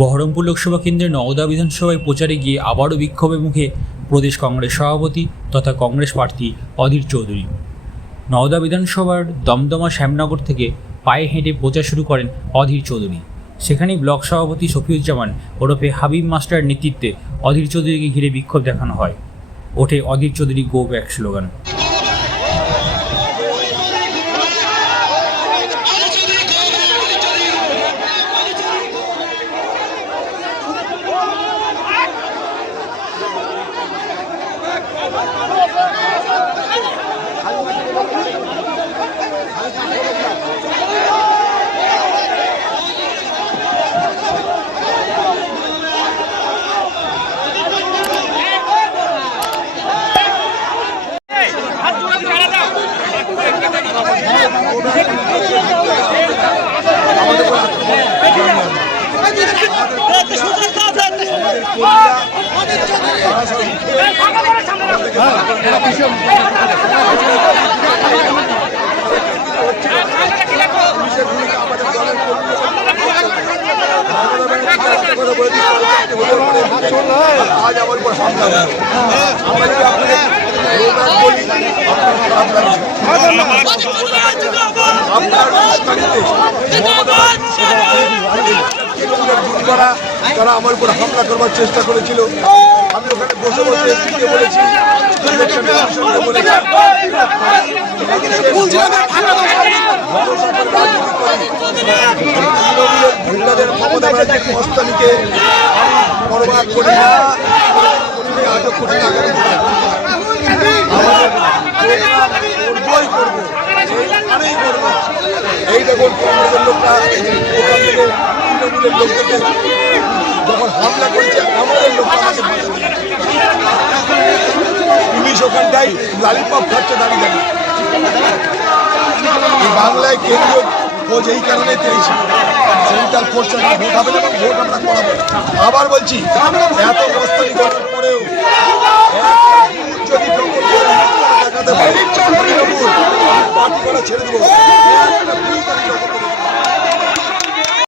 বহরমপুর লোকসভা কেন্দ্রের নওদা বিধানসভায় প্রচারে গিয়ে আবারও বিক্ষোভের মুখে প্রদেশ কংগ্রেস সভাপতি তথা কংগ্রেস প্রার্থী অধীর চৌধুরী। নওদা বিধানসভার দমদমা শ্যামনগর থেকে পায়ে হেঁটে প্রচার শুরু করেন অধীর চৌধুরী। সেখানেই ব্লক সভাপতি শফিউজ্জামান ওরফে হাবিব মাস্টার নেতৃত্বে অধীর চৌধুরীকে ঘিরে বিক্ষোভ দেখানো হয়। ওঠে Adhir Chowdhury go back slogan. তারা আমার উপর হামলা করবার চেষ্টা করেছিল। আমি ওখানে বসে বসে বলেছি, মস্তানিকে বরবাদ করে আটক করে এই দেখুন কংগ্রেসের লোকরা ওখান থেকে তৃণমূলের লোকদেরকে যখন হামলা করছে আমাদের লোক পুলিশ ওখানটায় লালিপপ খাচ্ছে দাঁড়িয়ে দাঁড়িয়ে। বাংলায় কেন্দ্রীয় খোঁজ এই কারণে পেয়েছি, সেন্ট্রাল ফোর্স ভোট হবে এবং ভোট আমরা করাবো। আবার বলছি, এত মস্তানি করার পরেও যদি দেখাতে পারি পার্টি করা ছেড়ে দেবো।